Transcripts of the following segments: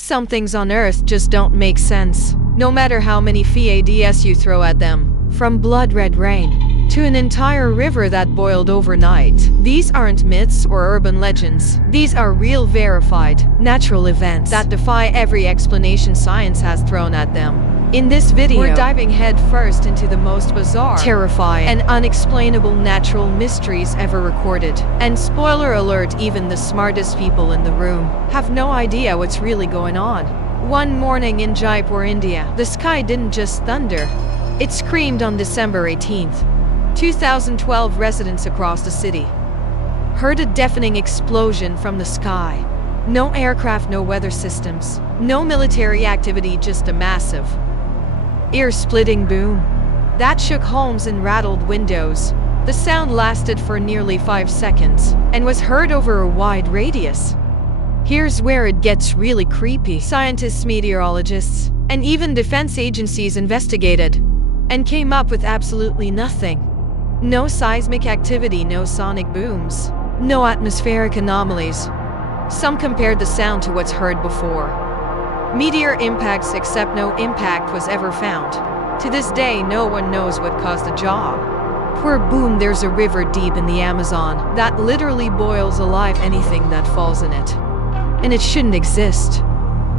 Some things on Earth just don't make sense, no matter how many fads you throw at them. From blood red rain to an entire river that boiled overnight. These aren't myths or urban legends. These are real, verified, natural events that defy every explanation science has thrown at them. In this video, we're diving headfirst into the most bizarre, terrifying, and unexplainable natural mysteries ever recorded. And spoiler alert, even the smartest people in the room have no idea what's really going on. One morning in Jaipur, India, the sky didn't just thunder. It screamed on December 18th. 2012 residents across the city heard a deafening explosion from the sky. No aircraft, no weather systems, no military activity, just a massive, ear-splitting boom that shook homes and rattled windows. The sound lasted for nearly 5 seconds and was heard over a wide radius. Here's where it gets really creepy. Scientists, meteorologists, and even defense agencies investigated and came up with absolutely nothing. No seismic activity, no sonic booms, no atmospheric anomalies. Some compared the sound to what's heard before meteor impacts, except no impact was ever found. To this day, no one knows what caused the job. Poor boom, there's a river deep in the Amazon that literally boils alive anything that falls in it. And it shouldn't exist.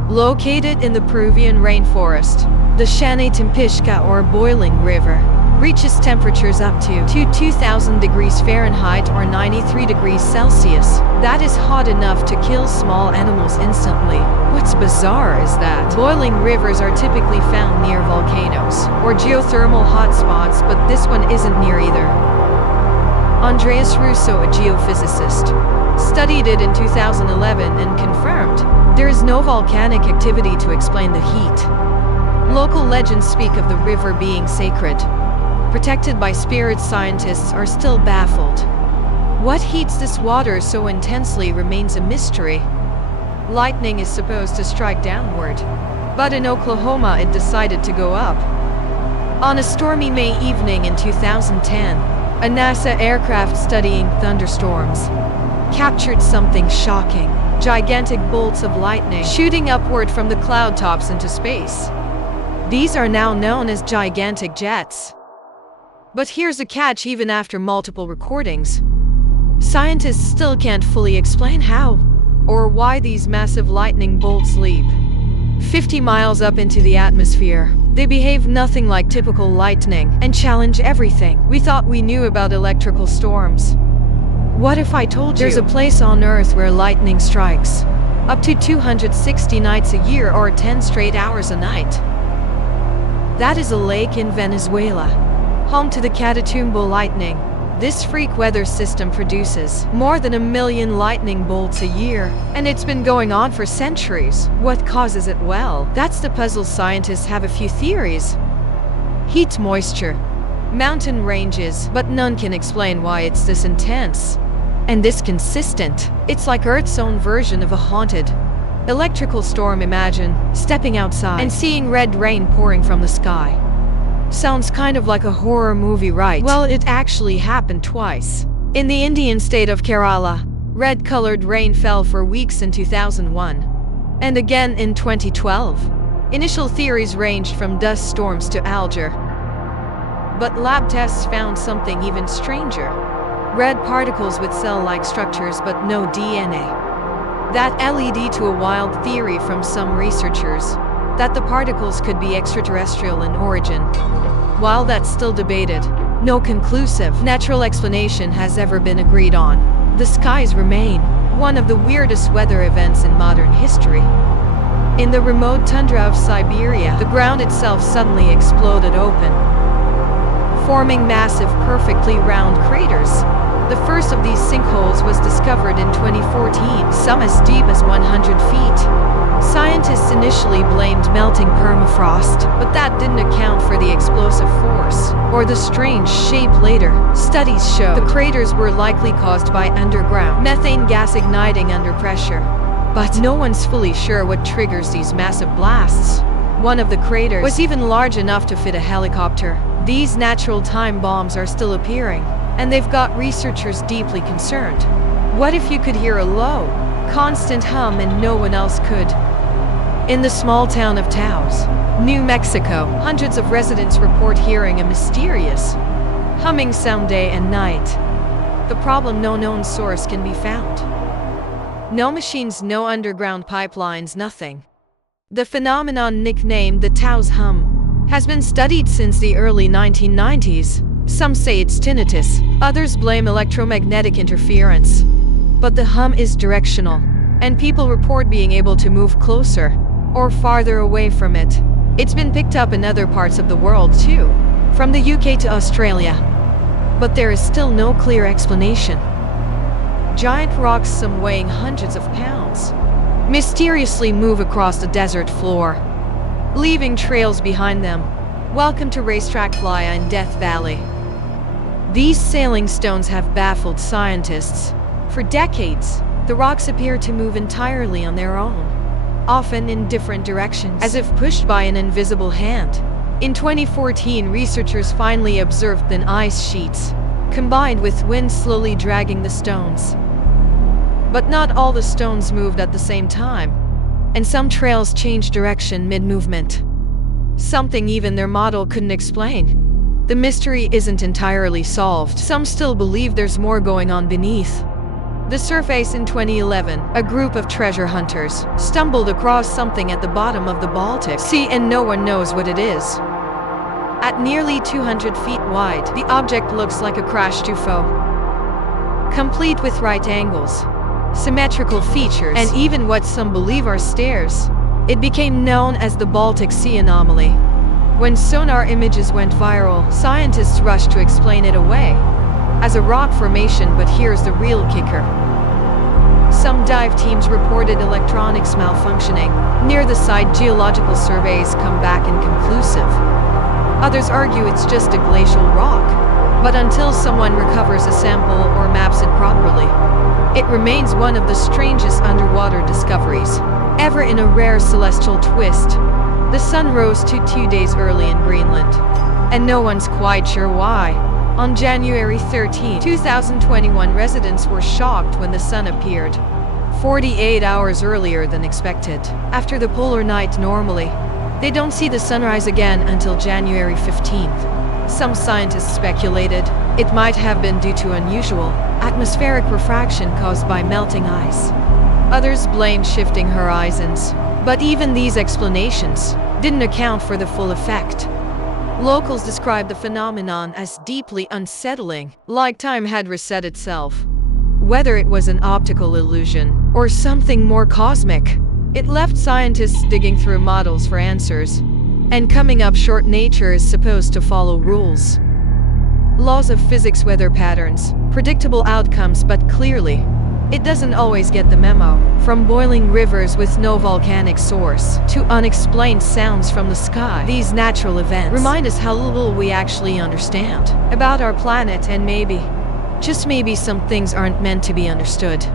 Located in the Peruvian rainforest, the Timpishka, or boiling river, reaches temperatures up to 2,000 degrees Fahrenheit or 93 degrees Celsius. That is hot enough to kill small animals instantly. What's bizarre is that boiling rivers are typically found near volcanoes or geothermal hotspots, but this one isn't near either. Andreas Russo, a geophysicist, studied it in 2011 and confirmed there is no volcanic activity to explain the heat. Local legends speak of the river being sacred, protected by spirits. Scientists are still baffled. What heats this water so intensely remains a mystery. Lightning is supposed to strike downward, but in Oklahoma it decided to go up. On a stormy May evening in 2010, a NASA aircraft studying thunderstorms captured something shocking. Gigantic bolts of lightning shooting upward from the cloud tops into space. These are now known as gigantic jets. But here's a catch: even after multiple recordings, scientists still can't fully explain how or why these massive lightning bolts leap 50 miles up into the atmosphere. They behave nothing like typical lightning and challenge everything we thought we knew about electrical storms. What if I told you there's a place on Earth where lightning strikes up to 260 nights a year or 10 straight hours a night? That is a lake in Venezuela, home to the Catatumbo lightning. This freak weather system produces more than 1 million lightning bolts a year, and it's been going on for centuries. What causes it? Well, that's the puzzle. Scientists have a few theories. Heat, moisture, mountain ranges, but none can explain why it's this intense and this consistent. It's like Earth's own version of a haunted electrical storm. Imagine stepping outside and seeing red rain pouring from the sky. Sounds kind of like a horror movie, right? Well, it actually happened twice. In the Indian state of Kerala, red-colored rain fell for weeks in 2001, and again in 2012. Initial theories ranged from dust storms to algae, but lab tests found something even stranger. Red particles with cell-like structures but no DNA. That led to a wild theory from some researchers that the particles could be extraterrestrial in origin. While that's still debated, no conclusive natural explanation has ever been agreed on. The skies remain one of the weirdest weather events in modern history. In the remote tundra of Siberia, the ground itself suddenly exploded open, forming massive, perfectly round craters. The first of these sinkholes was discovered in 2014, some as deep as 100 feet. Scientists initially blamed melting permafrost, but that didn't account for the explosive force or the strange shape later. Studies show the craters were likely caused by underground methane gas igniting under pressure. But no one's fully sure what triggers these massive blasts. One of the craters was even large enough to fit a helicopter. These natural time bombs are still appearing, and they've got researchers deeply concerned. What if you could hear a low, constant hum and no one else could? In the small town of Taos, New Mexico, hundreds of residents report hearing a mysterious humming sound day and night. The problem, no known source can be found. No machines, no underground pipelines, nothing. The phenomenon, nicknamed the Taos hum, has been studied since the early 1990s. Some say it's tinnitus, others blame electromagnetic interference. But the hum is directional, and people report being able to move closer or farther away from it. It's been picked up in other parts of the world too, from the UK to Australia. But there is still no clear explanation. Giant rocks, some weighing hundreds of pounds, mysteriously move across the desert floor, leaving trails behind them. Welcome to Racetrack Playa in Death Valley. These sailing stones have baffled scientists. For decades, the rocks appear to move entirely on their own, often in different directions, as if pushed by an invisible hand. In 2014, researchers finally observed thin ice sheets, combined with wind slowly dragging the stones. But not all the stones moved at the same time, and some trails changed direction mid-movement. Something even their model couldn't explain. The mystery isn't entirely solved. Some still believe there's more going on beneath the surface. In 2011, a group of treasure hunters stumbled across something at the bottom of the Baltic Sea, and no one knows what it is. At nearly 200 feet wide, the object looks like a crashed UFO, complete with right angles, symmetrical features, and even what some believe are stairs. It became known as the Baltic Sea anomaly. When sonar images went viral, scientists rushed to explain it away as a rock formation, but here's the real kicker. Some dive teams reported electronics malfunctioning near the site. Geological surveys come back inconclusive. Others argue it's just a glacial rock. But until someone recovers a sample or maps it properly, it remains one of the strangest underwater discoveries ever. In a rare celestial twist, the sun rose 2 days early in Greenland, and no one's quite sure why. On January 13, 2021, residents were shocked when the sun appeared 48 hours earlier than expected. After the polar night, normally, they don't see the sunrise again until January 15th. Some scientists speculated it might have been due to unusual atmospheric refraction caused by melting ice. Others blamed shifting horizons. But even these explanations didn't account for the full effect. Locals describe the phenomenon as deeply unsettling, like time had reset itself. Whether it was an optical illusion or something more cosmic, it left scientists digging through models for answers and coming up short. Nature is supposed to follow rules, laws of physics, weather patterns, predictable outcomes, but clearly, it doesn't always get the memo. From boiling rivers with no volcanic source to unexplained sounds from the sky, these natural events remind us how little we actually understand about our planet, and maybe, just maybe, some things aren't meant to be understood.